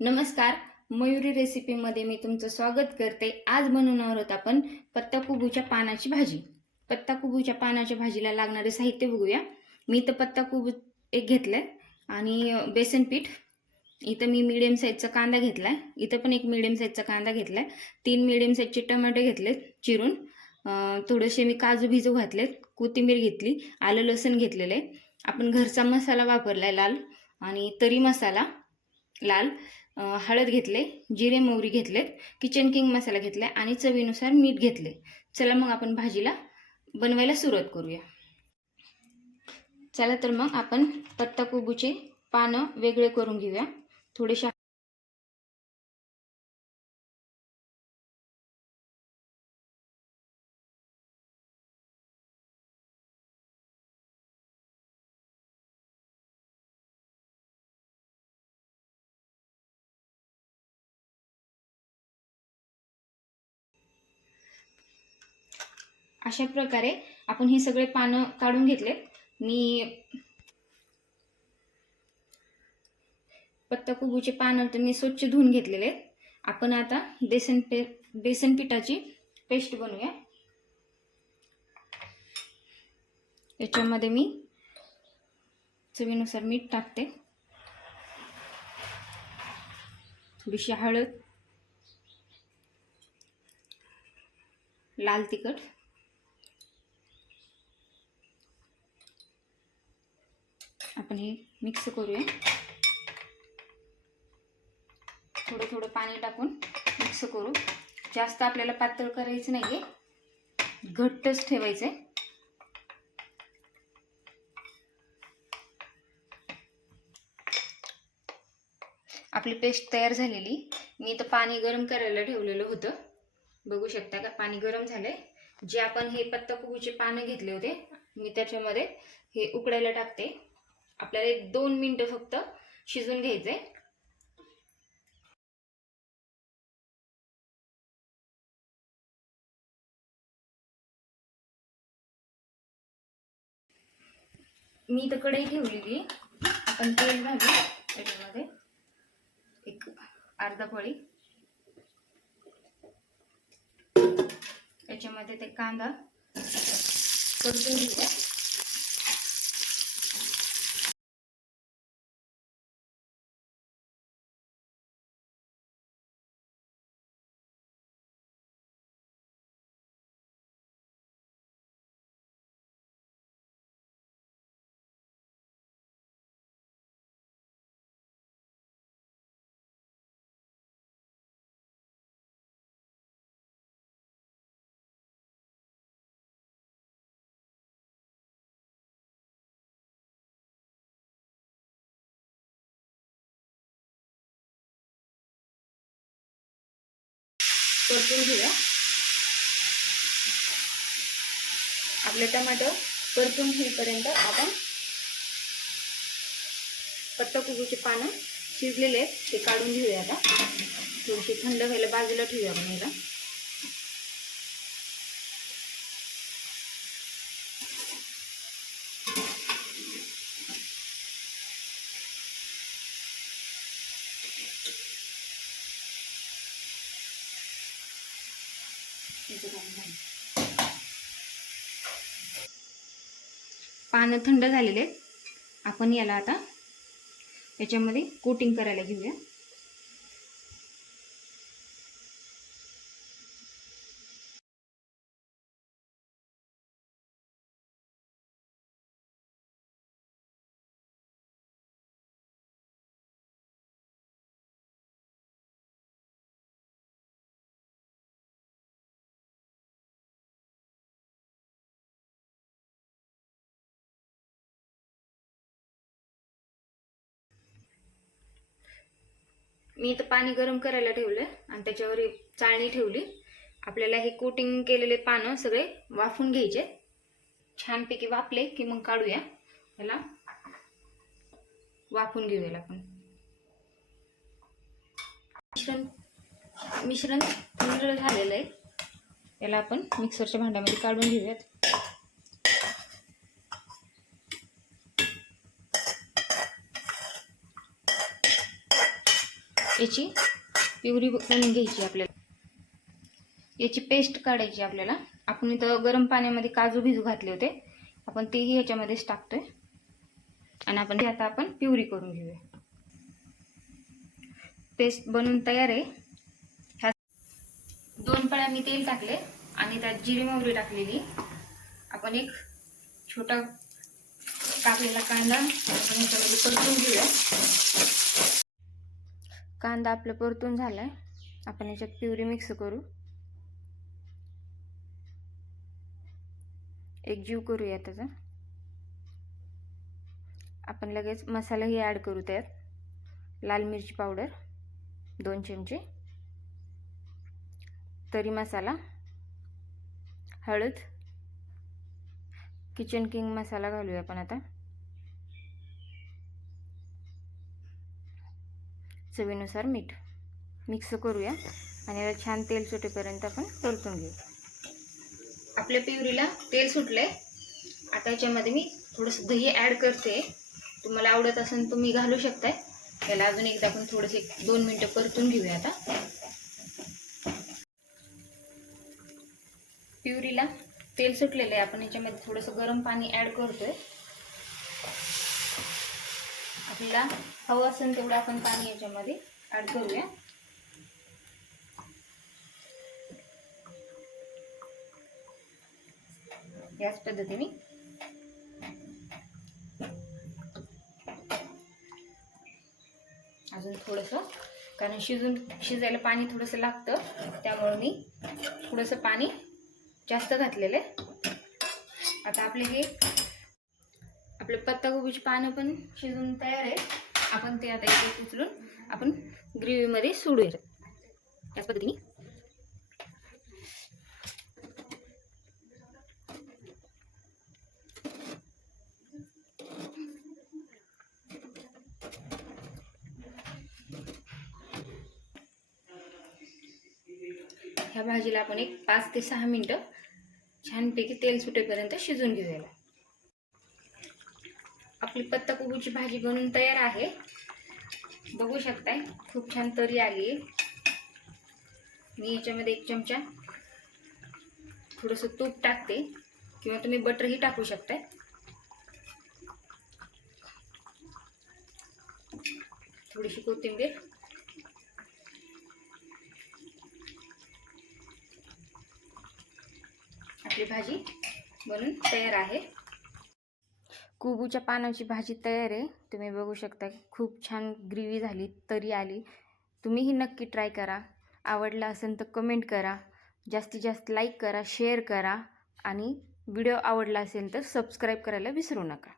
नमस्कार, मयुरी रेसिपीमध्ये मी तुमचं स्वागत करते। आज बनवणार आहोत आपण पत्ताकोबीच्या पानाची भाजी। पत्ताकोबीच्या पानाच्या भाजीला लागणारे साहित्य बघूया। मी इथं पत्ताकोबी एक घेतलाय आणि बेसन पीठ। इथं मी मीडियम साईजचा कांदा घेतलाय। इथं पण एक मीडियम साईजचा कांदा घेतलाय। 3 मीडियम साईजचे टोमॅटो घेतलेत चिरून। थोडेसे मी काजू भिजू घातलेत, कोथिंबीर घेतली, आलं लसूण घेतलेले। आपण घरचा मसाला वापरलाय लाल आणि तरी मसाला लाल, हळद घेतले, जिरे मोहरी घेतलेत, किचन किंग मसाला घेतलाय आणि चवीनुसार मीठ घेतले। चला मग आपण भाजीला बनवायला सुरुवात करूया। चला तर मग आपण पत्ताकोबीचे पानं वेगळे करून घेऊया। थोडेसे अशा प्रकारे आपण हे सगळे पानं काढून घेतले। मी पत्ताकोबीचे पानं तर मी स्वच्छ धुवून घेतलेले। आपण आता बेसन पिठाची पेस्ट बनवूया। याच्यामध्ये मी चवीनुसार मीठ टाकते, थोडीशी हळद, लाल तिखट, आपण हे मिक्स करूया। थोडं थोडं पाणी टाकून मिक्स करू। जास्त आपल्याला पातळ करायचं नाहीये, घट्टच ठेवायचंय। आपली पेस्ट तयार झालेली। मी इथं पाणी गरम करायला ठेवलेलं होतं, बघू शकता का पाणी गरम झालंय। जे आपण हे पत्ताकोबीचे पानं घेतले होते मी त्याच्यामध्ये हे उकळायला टाकते। आपल्याला 1-2 मिनिटं फक्त शिजून घ्यायचंय। मी इथं कढई ठेवलेली, आपण तेल घालू त्याच्यामध्ये, एक अर्धा पळी। त्याच्यामध्ये ते कांदा परतून घेऊया। परतून घेऊया। आपले टमाटर परतून घेईपर्यंत आपण पत्ताकोबीचे पानं शिजलेले आहेत ते काढून घेऊया। आता थोडीशी थंड व्हायला बाजूला ठेवूया आपण याला। पानं थंड झालेले, आपण याला आता याच्यामध्ये कोटिंग करायला घेऊया। मी इथं पाणी गरम करायला ठेवलं आणि त्याच्यावर चाळणी ठेवली। आपल्याला हे कोटिंग केलेले पानं सगळे वाफून घ्यायचे। छानपैकी वाफले की मग काढूया, याला वाफून घेऊया आपण। मिश्रण थंड झालेलं आहे, याला आपण मिक्सरच्या भांड्यामध्ये काढून घेऊयात। याची प्युरी बनवून घ्यायची आपल्याला. याची पेस्ट काढायची आपल्याला. आपण इथं गरम पाण्यामध्ये काजू भिजू घातले होते, आपण तेही याच्यामध्येच टाकतोय आणि आपण ते आता आपण प्युरी करून घेऊया. पेस्ट बनवून तयार आहे. ह्या 2 पळ्या मी तेल टाकले आणि त्यात जिरी मोहरी टाकलेली. आपण एक छोटा टाकलेला कांदा आपण याच्यामध्ये परतून घेऊया. कांदा आपला परतून झालाय. आपण याच्यात प्युरी मिक्स करू, एक जीव करूया त्याचा. आपण लगेच मसालाही ॲड करू. त्यात लाल मिरची पावडर 2 चमचे, तरी मसाला, हळद, किचन किंग मसाला घालूया आपण आता. चवीनुसार मीठ. मिक्स करूया आणि याला छान तेल सुटेपर्यंत आपण परतून घेऊ. आपल्या प्युरीला तेल सुटले. आता याच्यामध्ये मी थोडंसं दही ॲड करते. तुम्हाला आवडत असेल तुम्ही घालू शकताय. याला अजून एकदा आपण थोडंसं 2 मिनिटं परतून घेऊया. आता प्युरीला तेल सुटलेलं आहे. आपण याच्यामध्ये थोडंसं गरम पाणी ॲड करतोय. आपल्याला हवं असेल तेवढं आपण पाणी याच्यामध्ये ॲड करूया. याच पद्धतीने अजून थोडंसं, कारण शिजायला पाणी थोडंसं लागतं, त्यामुळे मी थोडंसं पाणी जास्त घातलेलं आहे. आता आपले पत्ताकोबीची पानं पण शिजून तयार आहे. आपण ते आता इथे उचलून आपण ग्रेव्हीमध्ये सोडूया. याच पद्धतीने ह्या भाजीला आपण एक 5 ते 6 मिनिटं छानपैकी तेल सुटेपर्यंत शिजून घेऊया. आपली पत्ताकोबीची भाजी बनवून तयार आहे. बघू शकताय खूप छान तरी आली आहे. मी याच्यामध्ये 1 चमचा थोडंसं तूप टाकते, किंवा तुम्ही बटरही टाकू शकताय. थोडीशी कोथिंबीर, आपली भाजी बनून तयार आहे. कुबूच्या पानाची भाजी तयार आहे. तुम्ही बघू शकता खूप छान ग्रेव्ही झाली, तरी आली. तुम्हीही नक्की ट्राय करा. आवडला असेल तर कमेंट करा, जास्तीत जास्त लाईक करा, शेअर करा आणि व्हिडिओ आवडला असेल तर सबस्क्राईब करायला विसरू नका.